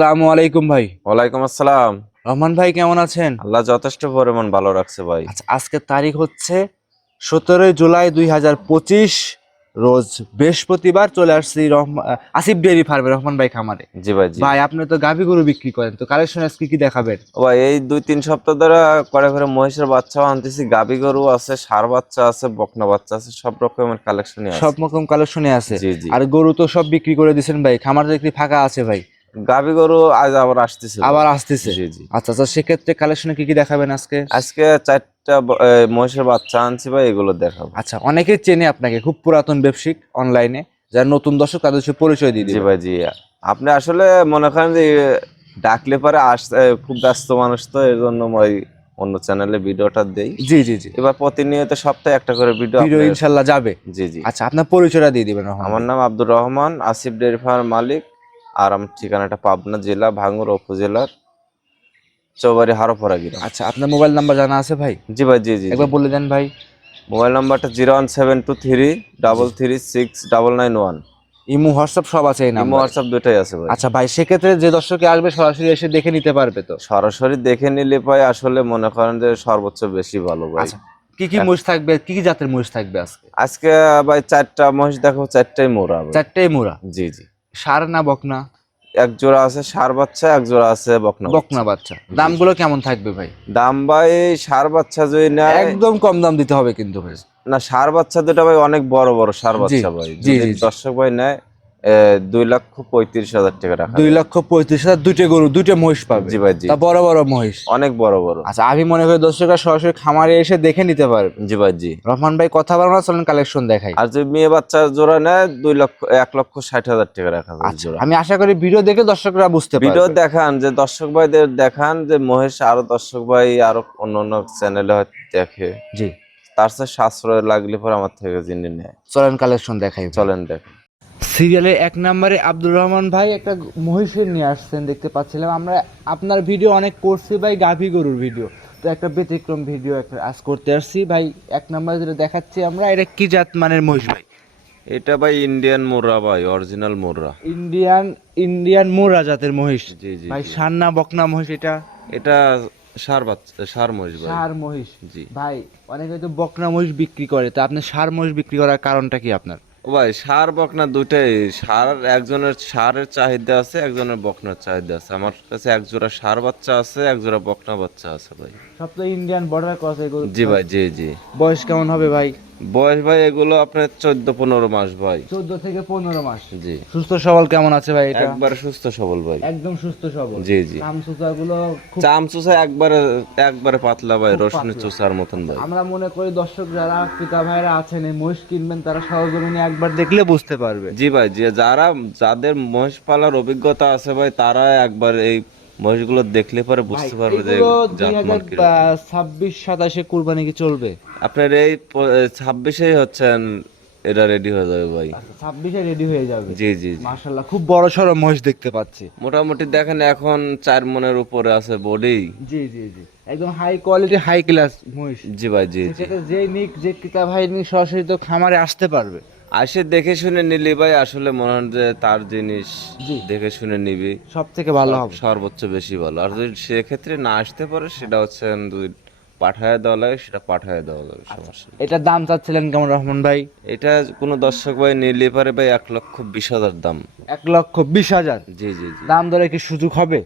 আসসালামু আলাইকুম ভাই। ওয়ালাইকুম আসসালাম। রহমান ভাই কেমন আছেন? আল্লাহ যথেষ্ট পরিমাণ ভালো রাখছে ভাই। আচ্ছা আজকে তারিখ হচ্ছে সতেরোই জুলাই দুই হাজার পঁচিশ রোজ বৃহস্পতিবার চলে আসছি আসিফ ডেয়ারি ফার্মে রহমান ভাই খামারে। জি ভাই ভাই আপনি তো গাভী গরু বিক্রি করেন তো কালেকশন আজকে কি দেখাবেন? ভাই এই দুই তিন সপ্তাহ ধরে করে করে মহিষের বাচ্চাও আনতেছি গাবি গরু আছে সার বাচ্চা আছে বকনা বাচ্চা আছে সব রকমের কালেকশনই আছে। সব রকম কালেকশনে আছে। আর গরু তো সব বিক্রি করে দিয়েছেন ভাই খামার দেখতে ফাঁকা আছে ভাই। গাবি গরু আজ আবার আসতেছে আবার আসতেছে? জি জি। আচ্ছা আচ্ছা সেক্ষেত্রে কালেকশনে কি কি দেখাবেন আজকে? আজকে চারটা মহিষের বাচ্চা আনছি ভাই এগুলো দেখাবো। আচ্ছা অনেকে চেনে আপনাকে খুব পুরাতন ব্যবসায়িক অনলাইনে যারা নতুন দর্শক তাদের সাথে পরিচয় দিয়ে ভাই জি। আপনি আসলে মনে করেন যে ডাকলে পরে আসতে খুব ব্যস্ত মানুষ তো এর জন্য ওই অন্য চ্যানেলে ভিডিওটা দেই। জি জি জি। এবার প্রতিনিয়ত সপ্তাহে একটা করে ভিডিও ভিডিও ইনশাল্লাহ যাবে। জি জি। আচ্ছা আপনার পরিচয়টা দিয়ে দিবেন আমার নাম আব্দুর রহমান আসিফ ডেয়ারি ফার্ম মালিক। আর আমার ঠিকানাটা পাবনা জেলা ভাঙ্গুর উপজেলার চৌবাড়ি হারোপাড়া গ্রাম। আচ্ছা আপনার মোবাইল নাম্বার জানা আছে ভাই? জি ভাই জি জি একবার বলে দেন ভাই। মোবাইল নাম্বারটা zero one seven two three double three six double nine one. Imo WhatsApp সব আছে এই ইমো নাম্বার? হোয়াটসঅ্যাপ দুটাই আছে ভাই। আচ্ছা ভাই সেক্ষেত্রে যে দর্শকে আসবে সরাসরি এসে দেখে নিতে পারবে তো? সরাসরি দেখে নিলে পাই আসলে মনে করেন যে সর্বোচ্চ বেশি ভালো ভাই। আচ্ছা কি কি মহিষ থাকবে? কি কি জাতের মহিষ থাকবে আজকে? আজকে ভাই চারটা মহিষ দেখো চারটাই মোরা চারটাই চারটেই মোরা? জি জি। সার না বকনা? এক জোড়া আছে সার বাচ্চা এক জোড়া আছে বকনা বকনা বাচ্চা। দামগুলো কেমন থাকবে ভাই? দাম ভাই সার বাচ্চা যদি না একদম কম দাম দিতে হবে কিন্তু ভাই। না সার বাচ্চা দুটা ভাই অনেক বড় বড় সার বাচ্চা ভাই। দর্শক ভাই নেয় দুই লক্ষ পঁয়ত্রিশ হাজার টাকা রাখা দুই লক্ষ পঁয়ত্রিশ হাজার দুইটা গরু দুইটা মহিষ পাবে। জি ভাই জি। বড় বড় মহিষ। অনেক বড় বড়। আচ্ছা আমি মনে করি দর্শকরা সরাসরি খামারে এসে দেখে নিতে পারবে। জি ভাই জি। রহমান ভাই কথা বলব না চলেন কালেকশন দেখাই। আর যদি মেয়ে বাচ্চা জোড়া নেয় দুই লক্ষ এক লক্ষ ষাট হাজার টাকা রাখা আচ্ছা আমি আশা করি ভিডিও দেখে দর্শকরা বুঝতে ভিডিও দেখান যে দর্শক ভাইদের দেখান যে মহেশ আরও দর্শক ভাই আরও অন্য অন্য চ্যানেলে দেখে। জি। তার সাথে সাশ্রয় লাগলে পরে আমার থেকে জিনিস নেয়। চলেন কালেকশন দেখাই। চলেন দেখেন। সিরিয়ালের এক নম্বরে আব্দুর রহমান ভাই একটা মহিষের নিয়ে আসছেন দেখতে পাচ্ছিলাম। আমরা আপনার ভিডিও অনেক করছি ভাই গাভী গরুর ভিডিও। তো একটা ব্যতিক্রম ভিডিও একটা আজ করতে আসছি। ভাই এক নম্বরে যেটা দেখাচ্ছি আমরা এটা কি জাত মানের মহিষ ভাই? এটা ভাই ইন্ডিয়ান মোররা ভাই অরিজিনাল মোররা। ইন্ডিয়ান ইন্ডিয়ান মোরা জাতের মহিষ। জি জি ভাই। সান্না বকনা মহিষ এটা? এটা সার বাচ্চা সার মহিষ ভাই। সার মহিষ। জি। ভাই অনেকে তো বকনা মহিষ বিক্রি করে। তা আপনি সার মহিষ বিক্রি করার কারণটা কি আপনার? ও ভাই সার বকনা দুটাই সার একজনের সারের চাহিদা আছে একজনের বকনার চাহিদা আছে। আমার কাছে এক জোড়া সার বাচ্চা আছে এক জোড়া বকনা বাচ্চা আছে ভাই। সব তো ইন্ডিয়ান বর্ডার ক্রস জি ভাই জি জি। বয়স কেমন হবে ভাই? বয়স ভাই এগুলো আপনার চোদ্দ পনেরো মাস ভাই। চোদ্দ থেকে পনেরো মাস। জি। সুস্থ সবল কেমন আছে ভাই এটা? একবারে সুস্থ সবল ভাই। একদম সুস্থ সবল। জি জি। কামগুলো খুব চাম চুষা একবারে একবারে পাতলা ভাই রসুনের চুষার মতন ভাই। আমরা মনে করি দর্শক যারা পিতা ভাইরা আছেন এই মহিষ কিনবেন তারা সরজমিনে একবার দেখলে বুঝতে পারবে। জি ভাই যে যারা যাদের মহিষ পালার অভিজ্ঞতা আছে ভাই তারা একবার এই মহিষগুলো দেখলে পরে বুঝতে পারবে যে। ছাব্বিশ সাতাশে কুরবানি কি চলবে? আপনার এই ছাব্বিশেই হচ্ছেন এটা রেডি হয়ে যাবে ভাই। ছাব্বিশে রেডি হয়ে যাবে? জি জি। মাশাল্লাহ খুব বড় সড়ো মহিষ দেখতে পাচ্ছি। মোটামুটি দেখেন এখন চার মনের উপরে আছে বডি জি জি জি। একদম হাই কোয়ালিটি হাই ক্লাস মহিষ। জি ভাই জি জি। যে নিক যে কিতা ভাই নিক সরাসরি তো খামারে আসতে পারবে। আসে দেখে শুনে নিলি ভাই আসলে মনে হয় যে তার জিনিস দেখে শুনে নিবি। সব থেকে ভালো হবে। সর্বোচ্চ বেশি ভালো। আর যদি সেক্ষেত্রে না আসতে পারে সেটা হচ্ছে যদি পাঠায় দেওয়া লাগে সেটা পাঠায় দেওয়া যাবে সমস্যা নেই। এটার দাম চাচ্ছিলেন কেমন রহমান ভাই? এটা কোনো দর্শক ভাই নিলে পারে ভাই এক লক্ষ বিশ হাজার দাম। এক লক্ষ বিশ হাজার? জি জি জি। দাম দরে কি সুযোগ হবে?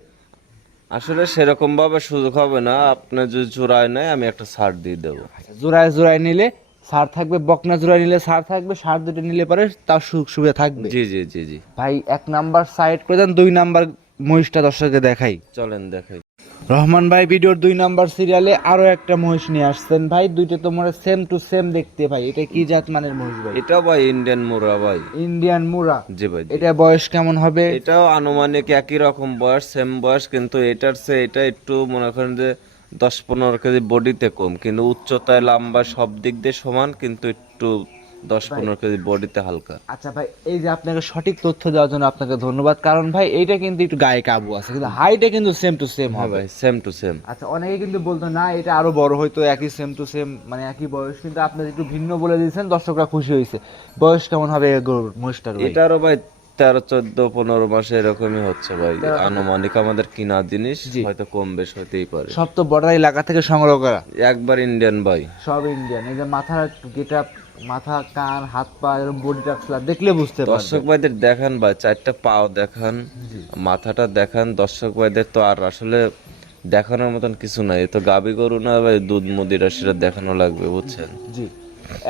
আসলে সেরকম ভাবে সুযোগ হবে না। আপনার যদি জোড়ায় নেয় আমি একটা ছাড় দিয়ে দেবো। জোড়ায় জোড়ায় নিলে সার থাকবে বকনা জোড়ায় নিলে সার থাকবে সার দুটো নিলে পরে তার সুযোগ সুবিধা থাকবে। জি জি জি জি। ভাই এক নাম্বার সাইড করে দেন দুই নাম্বার মহিষটা দর্শককে দেখাই। চলেন দেখাই। রহমান ভাই ভিডিওর দুই নাম্বার সিরিয়ালে আরও একটা মহিষ নিয়ে আসছেন। ভাই দুইটা তোমার সেম টু সেম দেখতে ভাই। এটা কি জাত মানের মহিষ ভাই? এটাও ভাই ইন্ডিয়ান মুরা ভাই। ইন্ডিয়ান মুরা। জি ভাই এটা বয়স কেমন হবে? এটাও আনুমানিক একই রকম বয়স সেম বয়স কিন্তু এটার চেয়ে এটা একটু মনে করেন যে দশ পনেরো কেজি বডিতে কম কিন্তু উচ্চতায় লম্বা সব দিক দিয়ে সমান কিন্তু একটু দশ পনেরো কেজি বডিতে হালকা। আচ্ছা ভাই এই যে আপনাকে সঠিক তথ্য দেওয়ার জন্য আপনাকে ধন্যবাদ। কারণ ভাই এইটা কিন্তু একটু গায়ে কাবু আছে কিন্তু হাইটে কিন্তু সেম টু সেম হবে। সেম টু সেম আচ্ছা অনেকে কিন্তু বলতো না এটা আরও বড় হয়তো একই সেম টু সেম মানে একই বয়স। কিন্তু আপনি একটু ভিন্ন বলে দিয়েছেন দর্শকরা খুশি হয়েছে। বয়স কেমন হবে মহিষটার? এটারও ভাই তেরো চোদ্দ পনেরো মাসে এরকমই হচ্ছে ভাই। আনুমানিক আমাদের কিনা জিনিস হয়তো কম বেশ হতেই পারে। সব তো বর্ডার এলাকা থেকে সংগ্রহ করা। একবার ইন্ডিয়ান ভাই। সব ইন্ডিয়ান এই যে মাথার গেট মাথা কান হাত পা এরকম বডি টাক্সলা দেখলে বুঝতে পারবে। দর্শক ভাইদের দেখান ভাই চারটা পাও দেখান মাথাটা দেখান। দর্শক ভাইদের তো আর আসলে দেখানোর মতন কিছু নাই। এ তো গাবি গরু না ভাই দুধ মুদিরা সেটা দেখানো লাগবে বুঝছেন? জি।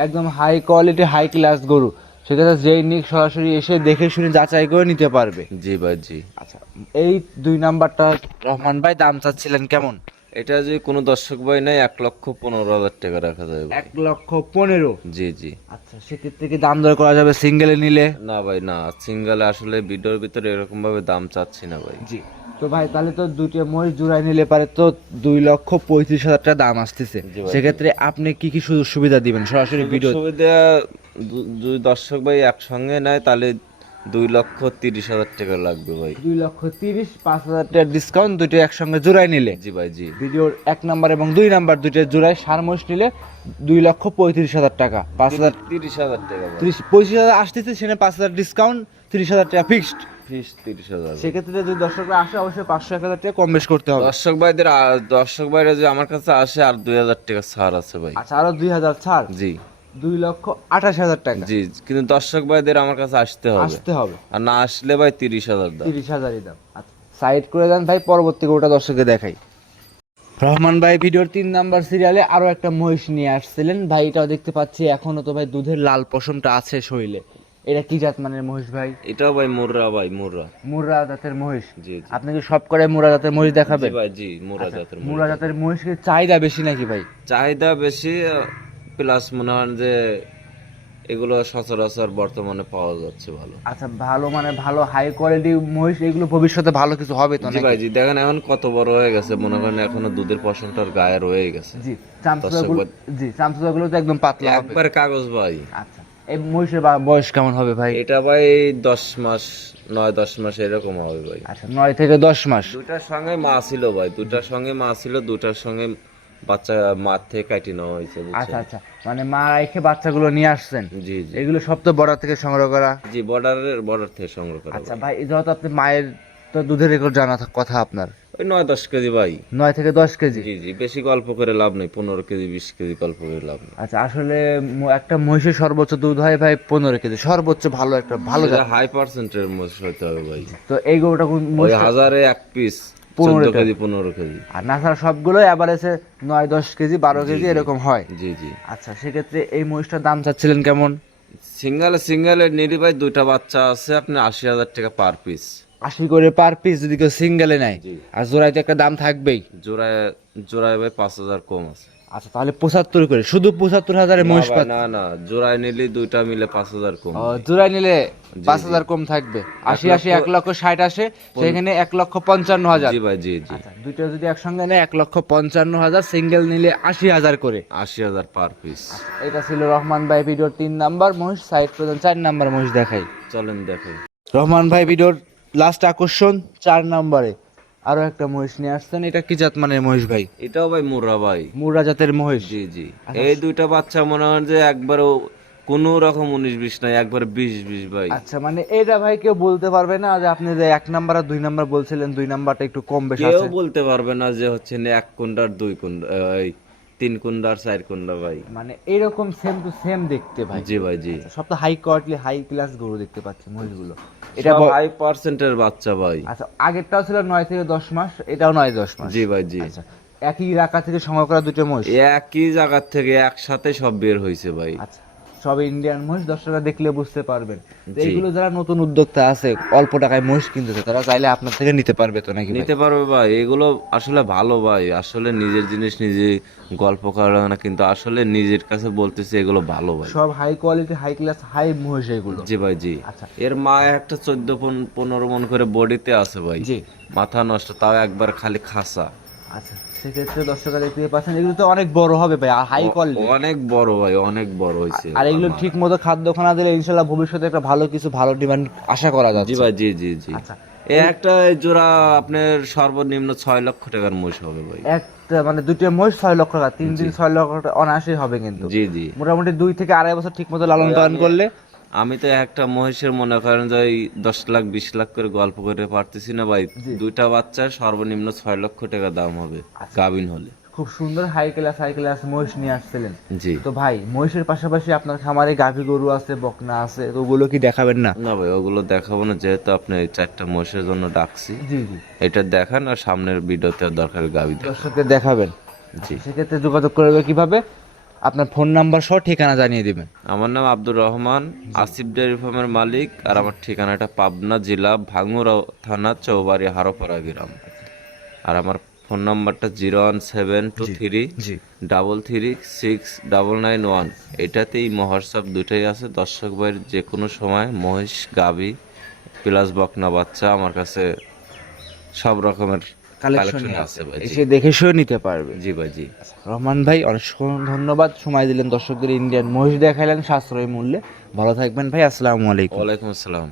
একদম হাই কোয়ালিটি হাই ক্লাস গরু। সেক্ষেত্রে যেই নিক সরাসরি এসে দেখে শুনে যাচাই করে নিতে পারবে। জি ভাই জি। আচ্ছা এই দুই নাম্বারটা রহমান ভাই দাম চাচ্ছিলেন কেমন? এটা যদি কোনো দর্শক ভাই নাই এক লক্ষ পনেরো হাজার টাকা রাখা যাবে এক লক্ষ পনেরো? জি জি। আচ্ছা সেক্ষেত্রে কি দাম দর করা যাবে সিঙ্গেলে নিলে? না ভাই না। সিঙ্গেলে আসলে ভিডিওর ভিতরে এরকম ভাবে দাম চাচ্ছি না ভাই। জি। তো ভাই তাহলে তো দুটো মহিষ জোড়াই নিলে পারে তো দুই লক্ষ পঁয়ত্রিশ হাজার টাকা দাম আসতেছে। সেক্ষেত্রে আপনি কি কি সুযোগ সুবিধা দিবেন? সরাসরি ভিডিও সুবিধা দুই দর্শক ভাই একসঙ্গে নেয় তাহলে দুই লক্ষ তিরিশ হাজার টাকা লাগবে ভাই। দুই লক্ষ তিরিশ পাঁচ হাজার টাকা ডিসকাউন্ট দুটো একসঙ্গে জোড়াই নিলে। জি ভাই জি। ভিডিওর এক নাম্বার এবং দুই নাম্বার দুইটা জোড়ায় সার নিলে দুই লক্ষ পঁয়ত্রিশ হাজার টাকা পাঁচ হাজার তিরিশ হাজার টাকা ত্রিশ পঁচিশ হাজার আসতেছে সেখানে পাঁচ হাজার ডিসকাউন্ট তিরিশ হাজার টাকা ফিক্সড সেক্ষেত্রে যদি দর্শকরা আসে অবশ্যই পাঁচশো এক হাজার টাকা কম বেশ করতে হবে। দর্শক ভাইদের দর্শক ভাইরা যে আমার কাছে আসে আর দুই হাজার টাকা ছাড় আছে ভাই। আচ্ছা আরও দুই হাজার ছাড়? জি। দুই লক্ষ আঠাশ হাজার টাকা। জি কিন্তু দর্শক ভাইদের আমার কাছে আসতে হবে। আসতে হবে। আর না আসলে ভাই তিরিশ হাজার দাম। তিরিশ হাজারই দাম। আচ্ছা সাইড করে দেন ভাই পরবর্তী ওটা দর্শককে দেখাই। রহমান ভাই ভিডিওর তিন নাম্বার সিরিয়ালে আরও একটা মহিষ নিয়ে আসছিলেন। ভাই এটাও দেখতে পাচ্ছি এখনও তো ভাই দুধের লাল পশমটা আছে শরীরে। এটা কি জাত মানের মহিষ ভাই? এটাও ভাই মুর্রা ভাই মুর্রা। মুর্রা জাতের মহিষ? জি আপনি কি সব করে মুর্রা জাতের মহিষ জি দেখাবেন ভাই জি মুর্রা জাতের মুরগি। মুর্রা জাতের মহিষের চাহিদা বেশি নাকি ভাই? চাহিদা বেশি প্লাস মনে হয় যে এগুলো সচরাচর বর্তমানে পাওয়া যাচ্ছে ভালো। আচ্ছা ভালো মানে ভালো হাই কোয়ালিটি মহিষ এগুলো ভবিষ্যতে ভালো কিছু হবে তো জি ভাই জি দেখেন এখন কত বড় হয়ে গেছে মনে করেন এখনও দুধের পশমটার গায়ে রয়ে গেছে। জি চামচুদাগুলো জি চামচুদাগুলো তো একদম পাতলা হবে। একবার কাগজ ভাই। আচ্ছা এই মহিষের বয়স কেমন হবে ভাই? এটা ভাই দশ মাস নয় দশ মাস এরকম হবে ভাই। আচ্ছা নয় থেকে দশ মাস। দুটার সঙ্গে মা ছিল ভাই দুটার সঙ্গে মা ছিল দুটার সঙ্গে বাচ্চা মার থেকে কাটি নেওয়া হয়েছে আচ্ছা আচ্ছা। মানে মা রেখে বাচ্চাগুলো নিয়ে আসছেন? জি জি। এগুলো সব তো বর্ডার থেকে সংগ্রহ করা? জি বর্ডারের বর্ডার থেকে সংগ্রহ করা আচ্ছা ভাই। যেহেতু আপনি মায়ের তো দুধের রেকর্ড জানা কথা আপনার। ওই নয় দশ কেজি ভাই। নয় থেকে দশ কেজি? জি জি বেশি গল্প করে লাভ নেই পনেরো কেজি বিশ কেজি গল্প করে লাভ নেই। আচ্ছা আসলে একটা মহিষের সর্বোচ্চ দুধ হয় ভাই পনেরো কেজি। সর্বোচ্চ ভালো একটা ভালো হাই পার্সেন্টের মধ্যে হইতে হবে ভাই। তো এই গরুটা হাজারে এক পিস পনেরো কেজি পনেরো কেজি। আর নাসার সবগুলো অ্যাভারেজে নয় দশ কেজি বারো কেজি এরকম হয়। জি জি। আচ্ছা সেক্ষেত্রে এই মহিষটার দাম চাচ্ছিলেন কেমন? সিঙ্গেল সিঙ্গেলের নিরিবাই দুইটা বাচ্চা আছে আপনি আশি হাজার টাকা পার পিস আশি করে পার পিস যদি কেউ সিঙ্গেলে নেয় আর জোড়ায় তো একটা দাম থাকবেই। জোড়ায় জোড়ায় ভাই পাঁচ হাজার কম আছে। আচ্ছা তাহলে পঁচাত্তর করে। শুধু পঁচাত্তর হাজারের না মহিষ না না জোড়ায় নিলে দুইটা মিলে পাঁচ হাজার কম ও, জোড়াই নিলে পাঁচ হাজার কম থাকবে। আশি আশি এক লক্ষ ষাট আসে সেখানে এক লক্ষ পঞ্চান্ন হাজার। জি ভাই জি জি। আচ্ছা দুইটা যদি একসঙ্গে নেয় এক লক্ষ পঞ্চান্ন হাজার সিঙ্গেল নিলে আশি হাজার করে। আশি হাজার পার পিস এটা ছিল রহমান ভাই ভিডিওর তিন নাম্বার মহিষ সাইড প্রধান চার নাম্বার মহিষ দেখাই। চলেন দেখাই। রহমান ভাই ভিডিওর লাস্ট আকর্ষণ চার নাম্বারে। আরও একটা মহিষ নিয়ে আসছেন। এটা কি জাত মানে মহিষ ভাই? এটাও ভাই মুরা ভাই। মুরা জাতের মহিষ? জি জি। এই দুইটা বাচ্চা মনে হয় যে একবারও কোনো রকম উনিশ বিশ নাই একবার বিশ বিশ ভাই। আচ্ছা মানে এটা ভাই কেউ বলতে পারবে না যে আপনি যে এক নাম্বার আর দুই নাম্বার বলছিলেন দুই নাম্বারটা একটু কম বেশি কেউ বলতে পারবে না যে হচ্ছে না এক কোনটার দুই কুন্ডা এই তিন কুন্ডার চার কুন্ডা ভাই। মানে এরকম সেম টু সেম দেখতে ভাই। জি ভাই জি। সব তো হাই কোয়ালিটি হাই ক্লাস গরু দেখতে পাচ্ছি মহিষগুলো। এটা হাই পার্সেন্টের বাচ্চা ভাই। আচ্ছা আগেরটাও ছিল নয় থেকে দশ মাস এটাও নয় দশ মাস। জি ভাই জি। আচ্ছা একই এলাকা থেকে সংগ্রহ করা দুটো মহিষ? একই জায়গার থেকে একসাথে সব বের হয়েছে ভাই। আচ্ছা সব ইন্ডিয়ান মহিষ দর্শকরা দেখলে বুঝতে পারবেন। এইগুলো যারা নতুন উদ্যোক্তা আছে অল্প টাকায় মহিষ কিনতেছে তারা চাইলে আপনার থেকে নিতে পারবে তো নাকি নিতে পারবে ভাই এগুলো আসলে ভালো ভাই আসলে নিজের জিনিস নিজে গল্প করা না কিন্তু আসলে নিজের কাছে বলতেছে এগুলো ভালো ভাই। সব high quality high class high মহিষ এগুলো। জি ভাই জি। আচ্ছা। এর মা একটা চোদ্দ পনেরো মন করে বডিতে আছে ভাই। জি। মাথা নষ্ট তাও একবার খালি খাসা। আচ্ছা সেক্ষেত্রে দর্শকরা দেখতে পাচ্ছেন। এগুলো তো অনেক বড় হবে ভাই আর হাই কোয়ালিটি অনেক বড় ভাই অনেক বড় হয়েছে। আর এগুলো ঠিক মতো খাদ্য খানা দিলে ইনশাল্লাহ ভবিষ্যতে একটা ভালো কিছু ভালো ডিমান্ড আশা করা জি ভাই জি জি জি। আচ্ছা। এই একটা জোড়া আপনার সর্বনিম্ন ছয় লক্ষ টাকার মহিষ হবে ভাই। একটা মানে দুইটা মহিষ ছয় লক্ষ টাকা তিন দিন ছয় লক্ষ টাকা অনায়াসই হবে কিন্তু। জি জি। মোটামুটি দুই থেকে আড়াই বছর ঠিক মতো লালন পালন করলে আমি তো একটা মহিষের মনে করেন যে ওই দশ লাখ বিশ লাখ করে গল্প করে পারতেছি না ভাই। দুইটা বাচ্চার সর্বনিম্ন ছয় লক্ষ টাকা দাম হবে গাভিন হলে। খুব সুন্দর হাই ক্লাস হাই ক্লাস মহিষ নিয়ে আসছিলেন। জি। তো ভাই মহিষের পাশাপাশি আপনার খামারে গাভী গরু আছে বকনা আছে তো ওগুলো কি দেখাবেন না? না ভাই ওগুলো দেখাবো না যেহেতু আপনি এই চারটা মহিষের জন্য ডাকছি। জি জি। এটা দেখান আর সামনের ভিডিওতে দরকার গাভি দর্শকদের দেখাবেন। জি। সেক্ষেত্রে যোগাযোগ করবে কীভাবে? আপনার ফোন নাম্বার সহ ঠিকানা জানিয়ে দিবেন। আমার নাম আব্দুর রহমান আসিফ ডেয়ারি ফার্মের মালিক আর আমার ঠিকানাটা পাবনা জেলা ভাঙ্গুরা থানা চৌবাড়ি হারোপাড়া গ্রাম। আর আমার ফোন নাম্বারটা zero one seven two three double three six double nine one. এটাতেই মহোৎসব দুটাই আছে। দর্শক ভাইয়ের যে কোনো সময় মহিষ গাভি প্লাস বকনা বাচ্চা আমার কাছে সব রকমের কালেকশন আছে এসে দেখে শুয়ে নিতে পারবে। জি ভাই জি। রহমান ভাই অনেক ধন্যবাদ। সময় দিলেন দর্শকদের ইন্ডিয়ান মহিষ দেখাইলেন সাশ্রয়ী মূল্যে। ভালো থাকবেন ভাই আসসালামু আলাইকুম। ওয়ালাইকুম আসসালাম।